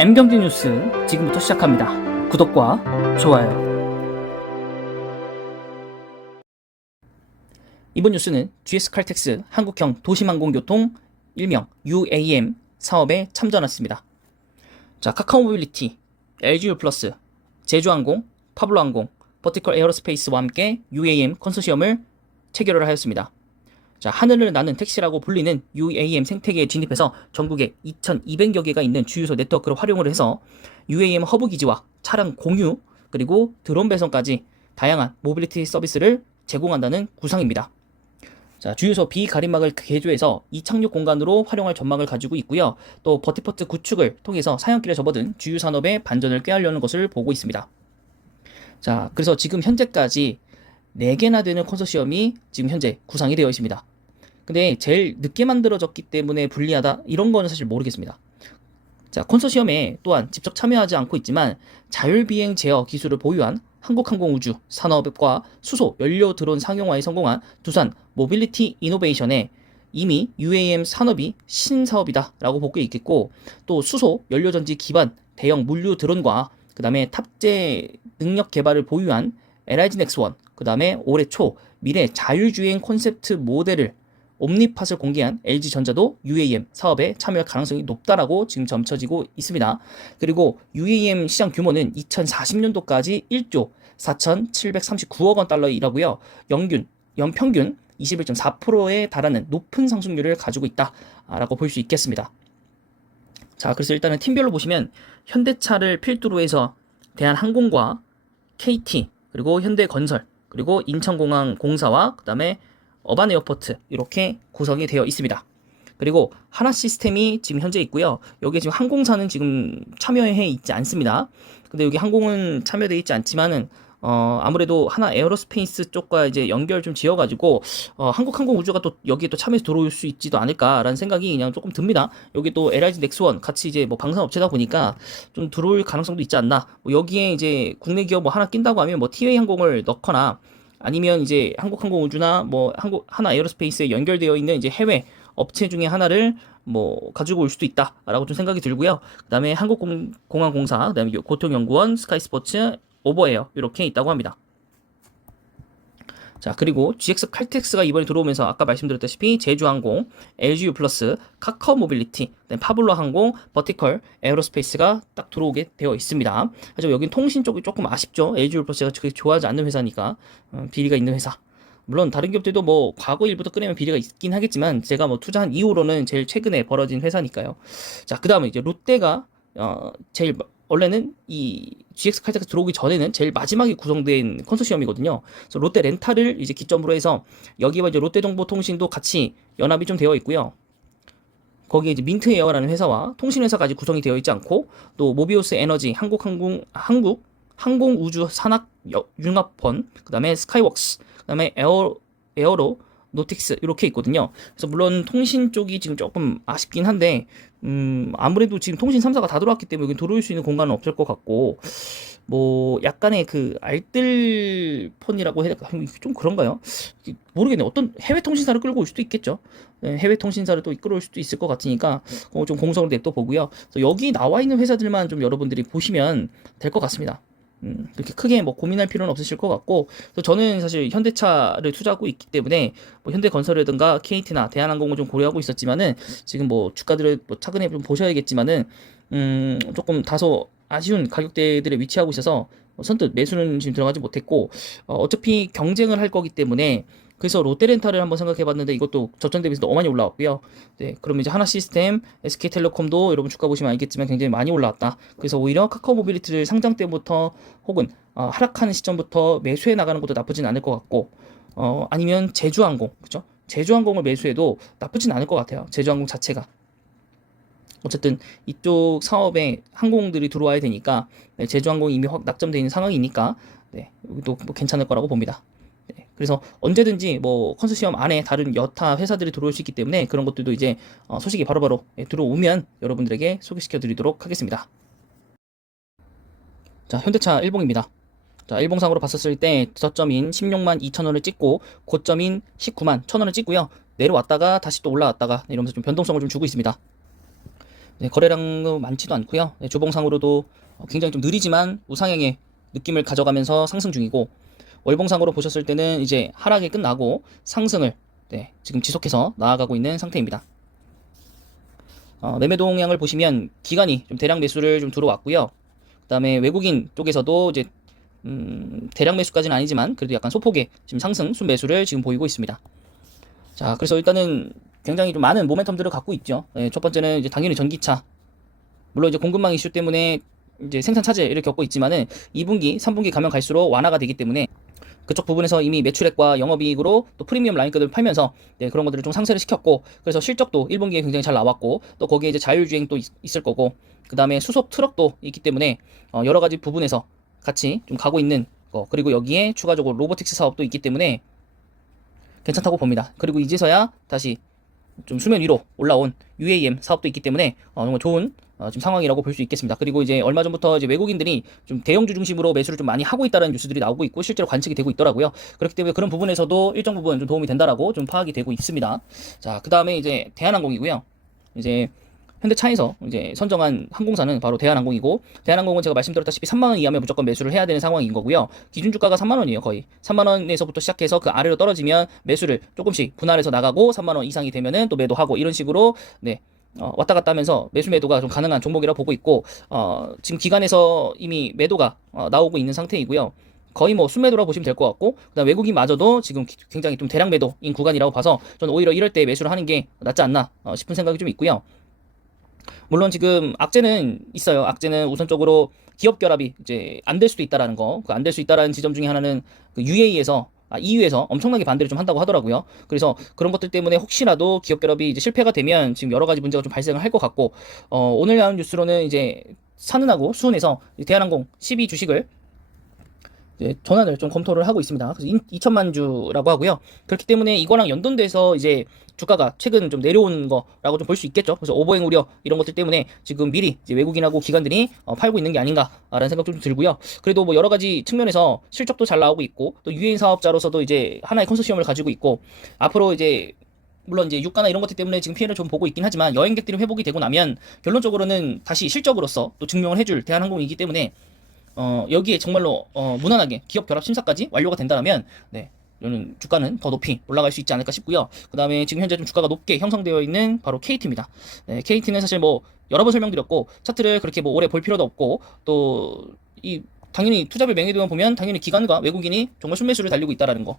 M경제 뉴스 지금부터 시작합니다. 구독과 좋아요. 이번 뉴스는 GS칼텍스 한국형 도시망공교통 일명 UAM 사업에 참전했습니다. 자, 카카오모빌리티, LGU+, 제주항공, 파블로항공, 버티컬 에어로스페이스와 함께 UAM 컨소시엄을 체결을 하였습니다. 자, 하늘을 나는 택시라고 불리는 UAM 생태계에 진입해서 전국에 2,200여 개가 있는 주유소 네트워크를 활용을 해서 UAM 허브 기지와 차량 공유 그리고 드론 배송까지 다양한 모빌리티 서비스를 제공한다는 구상입니다. 자, 주유소 비가림막을 개조해서 이착륙 공간으로 활용할 전망을 가지고 있고요. 또 버티포트 구축을 통해서 사연길에 접어든 주유 산업의 반전을 꾀하려는 것을 보고 있습니다. 자, 그래서 지금 현재까지 4개나 되는 컨소시엄이 지금 현재 구상이 되어 있습니다. 근데 제일 늦게 만들어졌기 때문에 불리하다 이런 거는 사실 모르겠습니다. 자, 컨소시엄에 또한 직접 참여하지 않고 있지만 자율비행 제어 기술을 보유한 한국항공우주 산업과 수소 연료 드론 상용화에 성공한 두산 모빌리티 이노베이션에 이미 UAM 산업이 신사업이다 라고 보고 있겠고, 또 수소 연료전지 기반 대형 물류 드론과 그 다음에 탑재 능력 개발을 보유한 LIG 넥스원, 그 다음에 올해 초 미래 자율주행 콘셉트 모델을 옴니팟을 공개한 LG전자도 UAM 사업에 참여할 가능성이 높다라고 지금 점쳐지고 있습니다. 그리고 UAM 시장 규모는 2040년도까지 1조 4,739억 원 달러이라고요. 연평균 21.4%에 달하는 높은 상승률을 가지고 있다라고 볼 수 있겠습니다. 자, 그래서 일단은 팀별로 보시면 현대차를 필두로 해서 대한항공과 KT, 그리고 현대건설, 그리고 인천공항 공사와 그 다음에 어반에어포트 이렇게 구성이 되어 있습니다. 그리고 하나시스템이 지금 현재 있고요. 여기에 지금 항공사는 지금 참여해 있지 않습니다. 근데 여기 항공은 참여되어 있지 않지만은 아무래도 하나 에어로스페이스 쪽과 이제 연결 좀 지어가지고 한국항공우주가 또 여기에 또 참여해서 들어올 수 있지도 않을까라는 생각이 그냥 조금 듭니다. 여기 또 LIG 넥스원 같이 이제 뭐 방산업체다 보니까 좀 들어올 가능성도 있지 않나. 뭐 여기에 이제 국내 기업 뭐 하나 낀다고 하면 뭐 티웨이 항공을 넣거나 아니면 이제 한국항공우주나 뭐 하나 에어로스페이스에 연결되어 있는 이제 해외 업체 중에 하나를 뭐 가지고 올 수도 있다라고 좀 생각이 들고요. 그다음에 한국공항공사, 그다음에 고통연구원, 스카이스포츠, 오버에어 이렇게 있다고 합니다. 자, 그리고 GX 칼텍스가 이번에 들어오면서 아까 말씀드렸다시피 제주항공, LGU+, 카카오모빌리티, 파블로 항공, 버티컬 에어로스페이스가 딱 들어오게 되어 있습니다. 하지만 여긴 통신 쪽이 조금 아쉽죠. LGU+가 그렇게 좋아하지 않는 회사니까 비리가 있는 회사. 물론 다른 기업들도 뭐 과거 일부터 꺼내면 비리가 있긴 하겠지만 제가 뭐 투자한 이후로는 제일 최근에 벌어진 회사니까요. 자, 그 다음에 이제 롯데가 제일 원래는 이 GX 칼텍스 들어오기 전에는 제일 마지막에 구성된 컨소시엄이거든요. 그래서 롯데 렌탈을 이제 기점으로 해서 여기와 이제 롯데정보통신도 같이 연합이 좀 되어 있고요. 거기에 이제 민트에어라는 회사와 통신회사까지 구성이 되어 있지 않고, 또 모비우스 에너지, 항공우주산학융합원, 그 다음에 스카이웍스, 그 다음에 에어로 노틱스 이렇게 있거든요. 그래서 물론 통신 쪽이 지금 조금 아쉽긴 한데 아무래도 지금 통신 3사가 다 들어왔기 때문에 여기 들어올 수 있는 공간은 없을 것 같고, 뭐 약간의 그 알뜰폰이라고 해야 될까, 좀 그런가요? 모르겠네. 어떤 해외 통신사를 끌고 올 수도 있겠죠. 해외 통신사를 또 이끌어 올 수도 있을 것 같으니까 좀 공성을 냅둬 보고요. 그래서 여기 나와 있는 회사들만 좀 여러분들이 보시면 될 것 같습니다. 그렇게 크게 뭐 고민할 필요는 없으실 것 같고, 그래서 저는 사실 현대차를 투자하고 있기 때문에 뭐 현대건설이라든가 KT나 대한항공을 좀 고려하고 있었지만은 지금 뭐 주가들을 뭐 차근히 좀 보셔야겠지만은 조금 다소 아쉬운 가격대들에 위치하고 있어서 선뜻 매수는 지금 들어가지 못했고, 어차피 경쟁을 할 거기 때문에 그래서 롯데렌탈을 한번 생각해봤는데 이것도 저점 대비해서 너무 많이 올라왔고요. 네, 그럼 이제 하나시스템, SK텔레콤도 여러분 주가 보시면 알겠지만 굉장히 많이 올라왔다. 그래서 오히려 카카오모빌리티를 상장 때부터 혹은 하락하는 시점부터 매수해 나가는 것도 나쁘진 않을 것 같고, 아니면 제주항공, 그죠? 제주항공을 매수해도 나쁘진 않을 것 같아요. 제주항공 자체가. 어쨌든 이쪽 사업에 항공들이 들어와야 되니까, 네, 제주항공이 이미 확 낙점되어 있는 상황이니까, 네, 여기도 뭐 괜찮을 거라고 봅니다. 네, 그래서 언제든지 뭐 컨소시엄 안에 다른 여타 회사들이 들어올 수 있기 때문에 그런 것들도 이제 소식이 바로바로 들어오면 여러분들에게 소개시켜 드리도록 하겠습니다. 자, 현대차 일봉입니다. 자, 일봉상으로 봤었을 때 저점인 16만 2천원을 찍고 고점인 19만 1천원을 찍고요. 내려왔다가 다시 또 올라왔다가 이러면서 좀 변동성을 좀 주고 있습니다. 네, 거래량도 많지도 않고요. 네, 주봉상으로도 굉장히 좀 느리지만 우상향의 느낌을 가져가면서 상승 중이고, 월봉상으로 보셨을 때는 이제 하락이 끝나고 상승을 네, 지금 지속해서 나아가고 있는 상태입니다. 매매 동향을 보시면 기관이 좀 대량 매수를 좀 들어왔고요. 그 다음에 외국인 쪽에서도 이제 대량 매수까지는 아니지만 그래도 약간 소폭의 지금 상승 순매수를 지금 보이고 있습니다. 자, 그래서 일단은 굉장히 좀 많은 모멘텀들을 갖고 있죠. 네, 첫 번째는 이제 당연히 전기차. 물론 이제 공급망 이슈 때문에 이제 생산 차질을 겪고 있지만은 2분기, 3분기 가면 갈수록 완화가 되기 때문에 그쪽 부분에서 이미 매출액과 영업이익으로 또 프리미엄 라인급을 팔면서 네, 그런 것들을 좀 상쇄를 시켰고, 그래서 실적도 1분기에 굉장히 잘 나왔고, 또 거기에 이제 자율주행도 있을 거고, 그 다음에 수소 트럭도 있기 때문에 여러 가지 부분에서 같이 좀 가고 있는 거, 그리고 여기에 추가적으로 로보틱스 사업도 있기 때문에 괜찮다고 봅니다. 그리고 이제서야 다시 좀 수면 위로 올라온 UAM 사업도 있기 때문에 정말 좋은 지금 상황이라고 볼 수 있겠습니다. 그리고 이제 얼마 전부터 이제 외국인들이 좀 대형주 중심으로 매수를 좀 많이 하고 있다는 뉴스들이 나오고 있고 실제로 관측이 되고 있더라고요. 그렇기 때문에 그런 부분에서도 일정 부분 좀 도움이 된다라고 좀 파악이 되고 있습니다. 자, 그 다음에 이제 대한항공이고요. 이제 현대차에서 이제 선정한 항공사는 바로 대한항공이고, 대한항공은 제가 말씀드렸다시피 3만원 이하면 무조건 매수를 해야 되는 상황인 거고요. 기준 주가가 3만원이에요. 거의 3만원에서부터 시작해서 그 아래로 떨어지면 매수를 조금씩 분할해서 나가고 3만원 이상이 되면은 또 매도하고 이런 식으로 네, 왔다 갔다 하면서 매수 매도가 좀 가능한 종목이라고 보고 있고, 지금 기관에서 이미 매도가 나오고 있는 상태이고요. 거의 뭐 순매도라고 보시면 될 것 같고, 그다음 외국인마저도 지금 굉장히 좀 대량 매도인 구간이라고 봐서 저는 오히려 이럴 때 매수를 하는 게 낫지 않나 싶은 생각이 좀 있고요. 물론 지금 악재는 있어요. 악재는 우선적으로 기업 결합이 이제 안 될 수도 있다라는 거, 그 안 될 수 있다라는 지점 중에 하나는 그 UAE에서 EU에서 엄청나게 반대를 좀 한다고 하더라고요. 그래서 그런 것들 때문에 혹시라도 기업 결합이 이제 실패가 되면 지금 여러 가지 문제가 좀 발생을 할 것 같고, 오늘 나온 뉴스로는 이제 산은하고 수은에서 대한항공 12 주식을 전환을 좀 검토를 하고 있습니다. 그래서 2천만 주라고 하고요. 그렇기 때문에 이거랑 연동돼서 이제 주가가 최근 좀 내려온 거라고 좀 볼 수 있겠죠. 그래서 오버행 우려 이런 것들 때문에 지금 미리 이제 외국인하고 기관들이 팔고 있는 게 아닌가라는 생각 좀 들고요. 그래도 뭐 여러 가지 측면에서 실적도 잘 나오고 있고, 또 유엔 사업자로서도 이제 하나의 컨소시엄을 가지고 있고, 앞으로 이제 물론 이제 유가나 이런 것들 때문에 지금 피해를 좀 보고 있긴 하지만 여행객들이 회복이 되고 나면 결론적으로는 다시 실적으로서 또 증명을 해줄 대한항공이기 때문에 여기에 정말로 무난하게 기업 결합 심사까지 완료가 된다면 네, 저는 주가는 더 높이 올라갈 수 있지 않을까 싶고요. 그 다음에 지금 현재 좀 주가가 높게 형성되어 있는 바로 KT입니다. 네, KT는 사실 뭐 여러 번 설명드렸고 차트를 그렇게 뭐 오래 볼 필요도 없고, 또 이 당연히 투자별 매매도만 보면 당연히 기관과 외국인이 정말 순매수를 달리고 있다라는 거.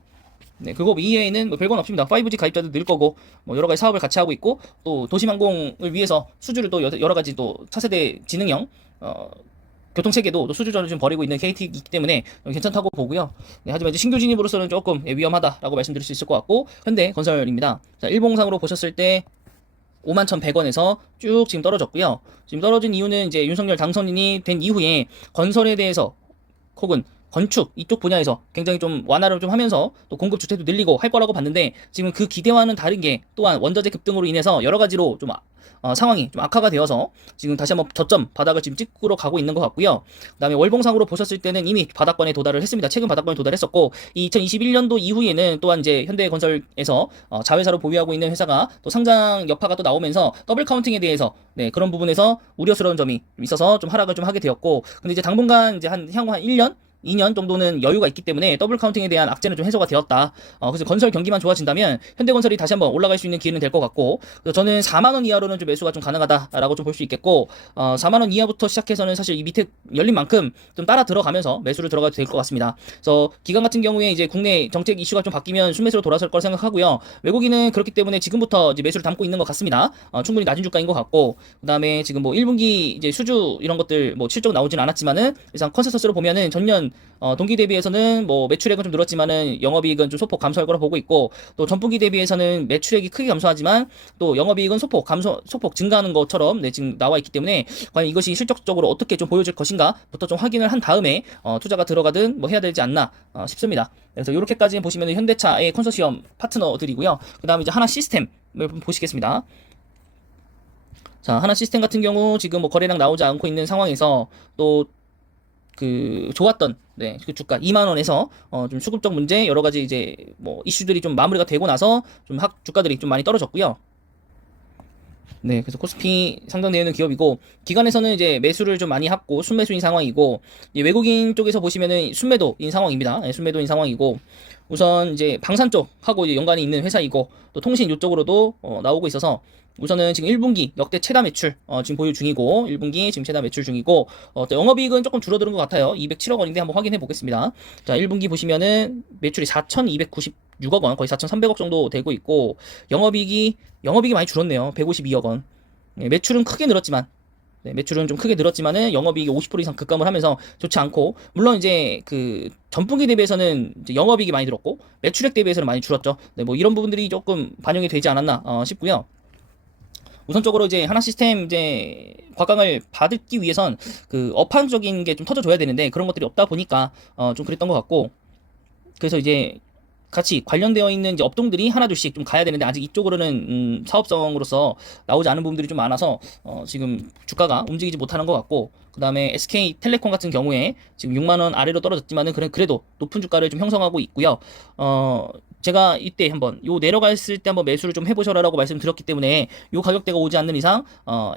네, 그거 이외에는 뭐 별건 없습니다. 5G 가입자도 늘 거고, 뭐 여러 가지 사업을 같이 하고 있고, 또 도심항공을 위해서 수주를 또 여러 가지 또 차세대 지능형 교통체계도 또 수주전을 좀 벌이고 있는 KT이기 때문에 괜찮다고 보고요. 네, 하지만 이제 신규 진입으로서는 조금 위험하다라고 말씀드릴 수 있을 것 같고, 현대건설입니다. 자, 일봉상으로 보셨을 때 51,100원에서 쭉 지금 떨어졌고요. 지금 떨어진 이유는 이제 윤석열 당선인이 된 이후에 건설에 대해서 혹은 건축 이쪽 분야에서 굉장히 좀 완화를 좀 하면서 또 공급 주택도 늘리고 할 거라고 봤는데, 지금 그 기대와는 다른 게 또한 원자재 급등으로 인해서 여러 가지로 좀 상황이 좀 악화가 되어서 지금 다시 한번 저점 바닥을 지금 찍으러 가고 있는 것 같고요. 그다음에 월봉상으로 보셨을 때는 이미 바닥권에 도달을 했습니다. 최근 바닥권에 도달했었고, 이 2021년도 이후에는 또한 이제 현대건설에서 자회사로 보유하고 있는 회사가 또 상장 여파가 또 나오면서 더블 카운팅에 대해서 네, 그런 부분에서 우려스러운 점이 있어서 좀 하락을 좀 하게 되었고, 근데 이제 당분간 이제 향후 한 1년 2년 정도는 여유가 있기 때문에 더블 카운팅에 대한 악재는 좀 해소가 되었다. 그래서 건설 경기만 좋아진다면 현대건설이 다시 한번 올라갈 수 있는 기회는 될 것 같고, 그래서 저는 4만원 이하로는 좀 매수가 좀 가능하다라고 좀 볼 수 있겠고, 4만원 이하부터 시작해서는 사실 이 밑에 열린 만큼 좀 따라 들어가면서 매수를 들어가도 될 것 같습니다. 그래서 기관 같은 경우에 이제 국내 정책 이슈가 좀 바뀌면 순매수로 돌아설 걸 생각하고요. 외국인은 그렇기 때문에 지금부터 이제 매수를 담고 있는 것 같습니다. 충분히 낮은 주가인 것 같고, 그 다음에 지금 뭐 1분기 이제 수주 이런 것들 뭐 실적 나오진 않았지만은 일단 컨센서스로 보면은 전년 동기 대비해서는 뭐 매출액은 좀 늘었지만은 영업이익은 좀 소폭 감소할 거라 보고 있고, 또 전분기 대비해서는 매출액이 크게 감소하지만 또 영업이익은 소폭 증가하는 것처럼 네, 지금 나와 있기 때문에 과연 이것이 실적적으로 어떻게 좀 보여질 것인가부터 좀 확인을 한 다음에 투자가 들어가든 뭐 해야 되지 않나 싶습니다. 그래서 이렇게까지 보시면 현대차의 컨소시엄 파트너들이고요. 그 다음에 이제 하나 시스템을 보시겠습니다. 자, 하나 시스템 같은 경우 지금 뭐 거래량 나오지 않고 있는 상황에서 또 그 좋았던 네, 그 주가 2만 원에서 좀 수급적 문제 여러 가지 이제 뭐 이슈들이 좀 마무리가 되고 나서 좀 주가들이 좀 많이 떨어졌고요. 네, 그래서 코스피 상당되어 있는 기업이고, 기관에서는 이제 매수를 좀 많이 하고 순매수인 상황이고, 이 외국인 쪽에서 보시면은 순매도인 상황입니다. 네, 순매도인 상황이고, 우선 이제 방산 쪽하고 이제 연관이 있는 회사이고, 또 통신 이쪽으로도 나오고 있어서, 우선은 지금 1분기 역대 최다 매출 지금 보유 중이고, 1분기 지금 최다 매출 중이고, 또 영업이익은 조금 줄어드는 것 같아요. 207억 원인데 한번 확인해 보겠습니다. 자, 1분기 보시면은 매출이 4,296억 원, 거의 4,300억 정도 되고 있고, 영업이익이 많이 줄었네요. 152억 원. 네, 매출은 크게 늘었지만, 네, 매출은 좀 크게 늘었지만은 영업이익이 50% 이상 급감을 하면서 좋지 않고, 물론 이제 그 전분기 대비해서는 이제 영업이익이 많이 늘었고 매출액 대비해서는 많이 줄었죠. 네, 뭐 이런 부분들이 조금 반영이 되지 않았나 싶고요. 우선적으로 이제 하나 시스템 이제 곽강을 받기 위해선 그 업황적인 게 좀 터져줘야 되는데 그런 것들이 없다 보니까 좀 그랬던 것 같고, 그래서 이제 같이 관련되어 있는 이제 업종들이 하나둘씩 좀 가야 되는데 아직 이쪽으로는 사업성으로서 나오지 않은 부분들이 좀 많아서 지금 주가가 움직이지 못하는 것 같고, 그 다음에 SK텔레콤 같은 경우에 지금 6만 원 아래로 떨어졌지만은 그래도 높은 주가를 좀 형성하고 있고요. 제가 이때 한번 요 내려갔을 때 한번 매수를 좀 해보셔라라고 말씀드렸기 때문에 요 가격대가 오지 않는 이상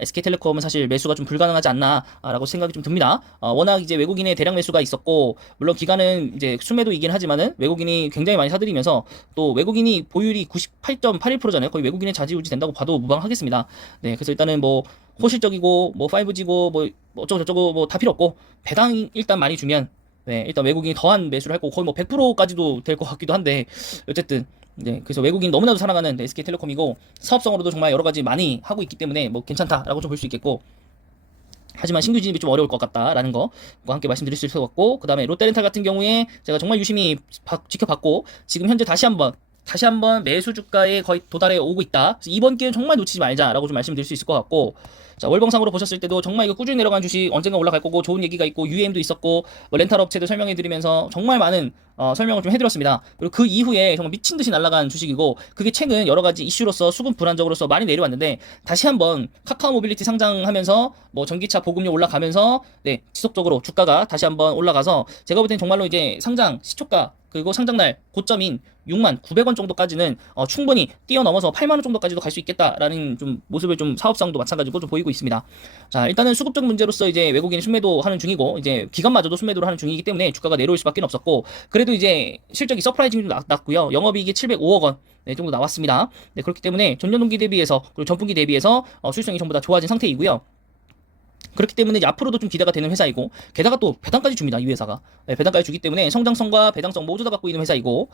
SK텔레콤은 사실 매수가 좀 불가능하지 않나라고 생각이 좀 듭니다. 워낙 이제 외국인의 대량 매수가 있었고, 물론 기간은 이제 순매도이긴 하지만은 외국인이 굉장히 많이 사들이면서 또 외국인이 보율이 98.81%잖아요. 거의 외국인의 좌지우지 된다고 봐도 무방하겠습니다. 네, 그래서 일단은 뭐 호실적이고 뭐 5G고 뭐 어쩌고 저쩌고 뭐 다 필요 없고 배당 일단 많이 주면, 네, 일단 외국인이 더한 매수를 할 거고 거의 뭐 100%까지도 될 것 같기도 한데, 어쨌든 네, 그래서 외국인 너무나도 사랑하는 SK텔레콤이고 사업성으로도 정말 여러 가지 많이 하고 있기 때문에 뭐 괜찮다라고 좀 볼 수 있겠고, 하지만 신규 진입이 좀 어려울 것 같다라는 거과 함께 말씀드릴 수 있을 것 같고, 그 다음에 롯데렌탈 같은 경우에 제가 정말 유심히 지켜봤고 지금 현재 다시 한번 매수 주가에 거의 도달해 오고 있다. 그래서 이번 기회는 정말 놓치지 말자라고 좀 말씀드릴 수 있을 것 같고, 자, 월봉상으로 보셨을 때도 정말 이거 꾸준히 내려간 주식 언젠가 올라갈 거고 좋은 얘기가 있고 UM도 있었고 뭐 렌탈 업체도 설명해 드리면서 정말 많은 설명을 좀 해드렸습니다. 그리고 그 이후에 정말 미친 듯이 날아간 주식이고, 그게 최근 여러 가지 이슈로서 수급 불안정으로서 많이 내려왔는데 다시 한번 카카오 모빌리티 상장하면서 뭐 전기차 보급료 올라가면서 네, 지속적으로 주가가 다시 한번 올라가서 제가 볼 땐 정말로 이제 상장 시초가 그리고 상장날 고점인 6만 900원 정도까지는 충분히 뛰어넘어서 8만 원 정도까지도 갈 수 있겠다라는 좀 모습을 좀 사업상도 마찬가지고 좀 보이고 있습니다. 자, 일단은 수급적 문제로서 이제 외국인이 순매도 하는 중이고 이제 기관마저도 순매도를 하는 중이기 때문에 주가가 내려올 수밖에 없었고, 그래도 이제 실적이 서프라이징 좀 났고요. 영업이익이 705억 원 네, 정도 나왔습니다. 네, 그렇기 때문에 전년 동기 대비해서 그리고 전분기 대비해서 수익성이 전부 다 좋아진 상태이고요. 그렇기 때문에 이제 앞으로도 좀 기대가 되는 회사이고, 게다가 또 배당까지 줍니다. 이 회사가. 네, 배당까지 주기 때문에 성장성과 배당성 모두 다 갖고 있는 회사이고,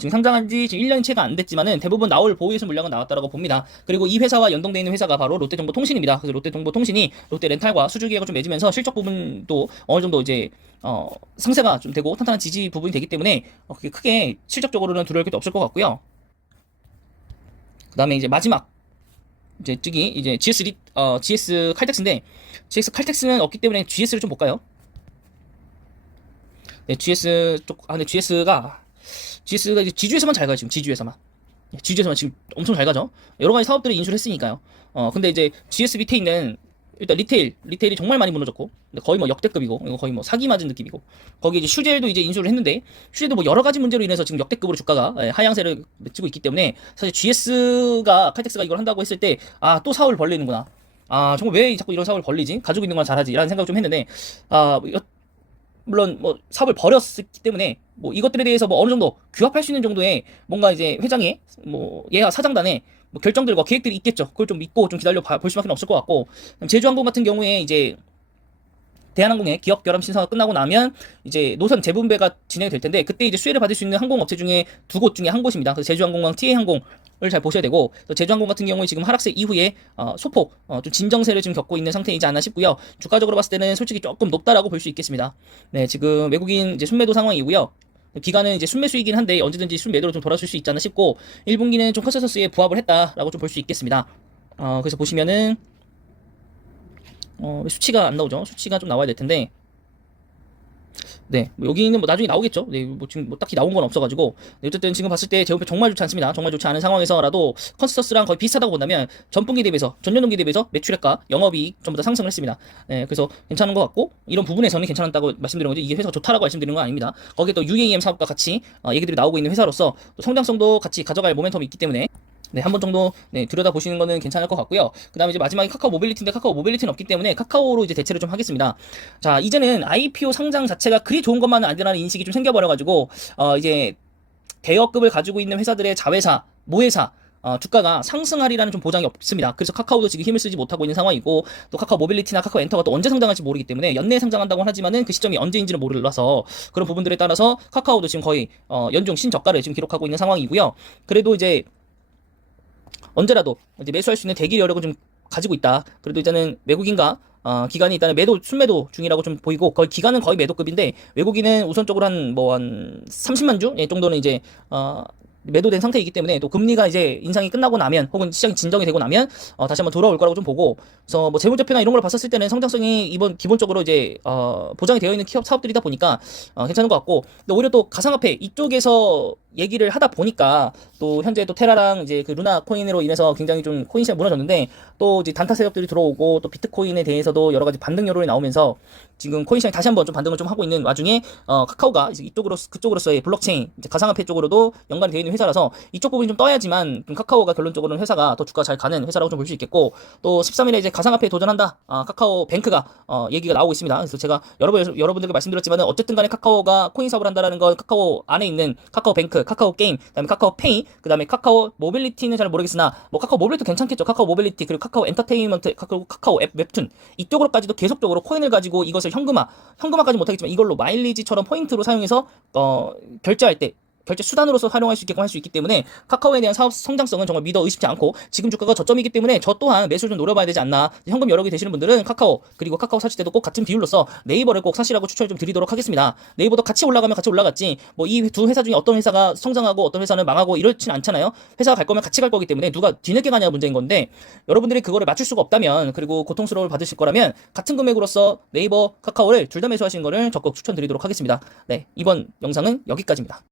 지금 상장한 지 지금 1년이 채가 안 됐지만은 대부분 나올 보유예수 물량은 나왔다라고 봅니다. 그리고 이 회사와 연동되어 있는 회사가 바로 롯데정보통신입니다. 그래서 롯데정보통신이 롯데렌탈과 수주 계약을 좀 맺으면서 실적 부분도 어느 정도 이제 상세가 좀 되고 탄탄한 지지 부분이 되기 때문에 그게 크게 실적적으로는 두려울 것도 없을 것 같고요. 그 다음에 이제 마지막 이제 저기 이제 GS 칼텍스인데, GS 칼텍스는 없기 때문에 GS를 좀 볼까요? 네, GS 쪽, 근데 GS가 이제 지주에서만 잘 가요, 지금 지주에서만. 네, 지주에서만 지금 엄청 잘 가죠. 여러 가지 사업들을 인수를 했으니까요. 근데 이제 GS 밑에 있는 일단 리테일이 정말 많이 무너졌고, 거의 뭐 역대급이고, 이거 거의 뭐 사기 맞은 느낌이고, 거기 이제 슈젤도 이제 인수를 했는데, 슈젤도 뭐 여러 가지 문제로 인해서 지금 역대급으로 주가가 하향세를 맺히고 있기 때문에, 사실 칼텍스가 이걸 한다고 했을 때, 또 사업을 벌리는구나. 정말 왜 자꾸 이런 사업을 벌리지? 가지고 있는 건 잘하지. 라는 생각을 좀 했는데, 물론 뭐 사업을 벌였기 때문에 뭐 이것들에 대해서 뭐 어느 정도 규합할 수 있는 정도의 뭔가 이제 회장의 뭐 예하 사장단의 뭐 결정들과 계획들이 있겠죠. 그걸 좀 믿고 좀 기다려 볼 수밖에 없을 것 같고, 제주항공 같은 경우에 이제 대한항공의 기업 결함 심사가 끝나고 나면 이제 노선 재분배가 진행이 될 텐데, 그때 이제 수혜를 받을 수 있는 항공업체 중에 두 곳 중에 한 곳입니다. 그래서 제주항공과 TA항공을 잘 보셔야 되고, 또 제주항공 같은 경우에 지금 하락세 이후에 소폭 좀 진정세를 지금 겪고 있는 상태이지 않나 싶고요. 주가적으로 봤을 때는 솔직히 조금 높다라고 볼 수 있겠습니다. 네, 지금 외국인 이제 순매도 상황이고요. 기간은 이제 순매수이긴 한데 언제든지 순매도로 좀 돌아설 수 있지 않나 싶고, 1분기는 좀 컨센서스에 부합을 했다라고 좀 볼 수 있겠습니다. 그래서 보시면은 수치가 안 나오죠. 수치가 좀 나와야 될 텐데, 네, 뭐 여기는 뭐 나중에 나오겠죠. 네, 뭐 지금 뭐 딱히 나온 건 없어가지고, 네, 어쨌든 지금 봤을 때 제휴표 정말 좋지 않습니다. 정말 좋지 않은 상황에서라도 컨센서스랑 거의 비슷하다고 본다면 전분기 대비해서 전년 동기 대비해서 매출액과 영업이익 전부 다 상승을 했습니다. 네, 그래서 괜찮은 것 같고, 이런 부분에서는 괜찮았다고 말씀드린 거지 이게 회사가 좋다라고 말씀드리는 건 아닙니다. 거기에 또 UAM 사업과 같이 얘기들이 나오고 있는 회사로서 또 성장성도 같이 가져갈 모멘텀이 있기 때문에 네, 한 번 정도 네, 들여다보시는 거는 괜찮을 것 같고요. 그 다음에 이제 마지막에 카카오 모빌리티인데 카카오 모빌리티는 없기 때문에 카카오로 이제 대체를 좀 하겠습니다. 자, 이제는 IPO 상장 자체가 그리 좋은 것만은 아니라는 인식이 좀 생겨버려가지고, 이제 대여급을 가지고 있는 회사들의 자회사, 모회사, 주가가 상승하리라는 좀 보장이 없습니다. 그래서 카카오도 지금 힘을 쓰지 못하고 있는 상황이고, 또 카카오 모빌리티나 카카오 엔터가 또 언제 상장할지 모르기 때문에 연내에 상장한다고 하지만은 그 시점이 언제인지는 몰라서 그런 부분들에 따라서 카카오도 지금 거의 연중 신저가를 지금 기록하고 있는 상황이고요. 그래도 이제 언제라도 이제 매수할 수 있는 대기 여력을 좀 가지고 있다. 그래도 이제는 외국인과 기관이 일단은 순매도 중이라고 좀 보이고, 거의 기관은 거의 매도급인데, 외국인은 우선적으로 한 30만 주 정도는 이제, 매도된 상태이기 때문에, 또 금리가 이제 인상이 끝나고 나면, 혹은 시장이 진정이 되고 나면, 다시 한번 돌아올 거라고 좀 보고, 그래서 뭐 재무제표나 이런 걸 봤었을 때는 성장성이 기본적으로 이제, 보장이 되어 있는 기업 사업들이다 보니까, 괜찮은 것 같고, 근데 오히려 또 가상화폐 이쪽에서 얘기를 하다 보니까, 또 현재 또 테라랑 이제 그 루나 코인으로 인해서 굉장히 좀 코인 시장이 무너졌는데, 또 이제 단타 세력들이 들어오고, 또 비트코인에 대해서도 여러 가지 반등 여론이 나오면서, 지금 코인 시장이 다시 한번 좀 반등을 좀 하고 있는 와중에, 카카오가 이제 그쪽으로서의 블록체인, 이제 가상화폐 쪽으로도 연관이 되어 있는 회사라서 이쪽 부분이 좀 떠야지만 좀 카카오가 결론적으로는 회사가 더 주가가 잘 가는 회사라고 좀 볼 수 있겠고, 또 13일에 이제 가상화폐에 도전한다, 카카오 뱅크가 얘기가 나오고 있습니다. 그래서 제가 여러분들께 말씀드렸지만은 어쨌든 간에 카카오가 코인 사업을 한다라는 건 카카오 안에 있는 카카오 뱅크, 카카오 게임, 그다음에 카카오 페이, 그다음에 카카오 모빌리티는 잘 모르겠으나 뭐 카카오 모빌리티 괜찮겠죠. 카카오 모빌리티, 그리고 카카오 엔터테인먼트, 카카오 앱 웹툰 이쪽으로까지도 계속적으로 코인을 가지고 이것을 현금화까지 못하겠지만 이걸로 마일리지처럼 포인트로 사용해서 결제할 때 결제 수단으로서 활용할 수 있게끔 할 수 있기 때문에 카카오에 대한 사업 성장성은 정말 믿어 의심치 않고, 지금 주가가 저점이기 때문에 저 또한 매수를 좀 노려봐야 되지 않나. 현금 여력이 되시는 분들은 카카오, 그리고 카카오 사실 때도 꼭 같은 비율로서 네이버를 꼭 사시라고 추천을 좀 드리도록 하겠습니다. 네이버도 같이 올라가면 같이 올라갔지, 뭐 이 두 회사 중에 어떤 회사가 성장하고 어떤 회사는 망하고 이렇진 않잖아요. 회사가 갈 거면 같이 갈 거기 때문에 누가 뒤늦게 가냐 문제인 건데, 여러분들이 그거를 맞출 수가 없다면, 그리고 고통스러움을 받으실 거라면 같은 금액으로서 네이버, 카카오를 둘 다 매수하시는 거를 적극 추천드리도록 하겠습니다. 네, 이번 영상은 여기까지입니다.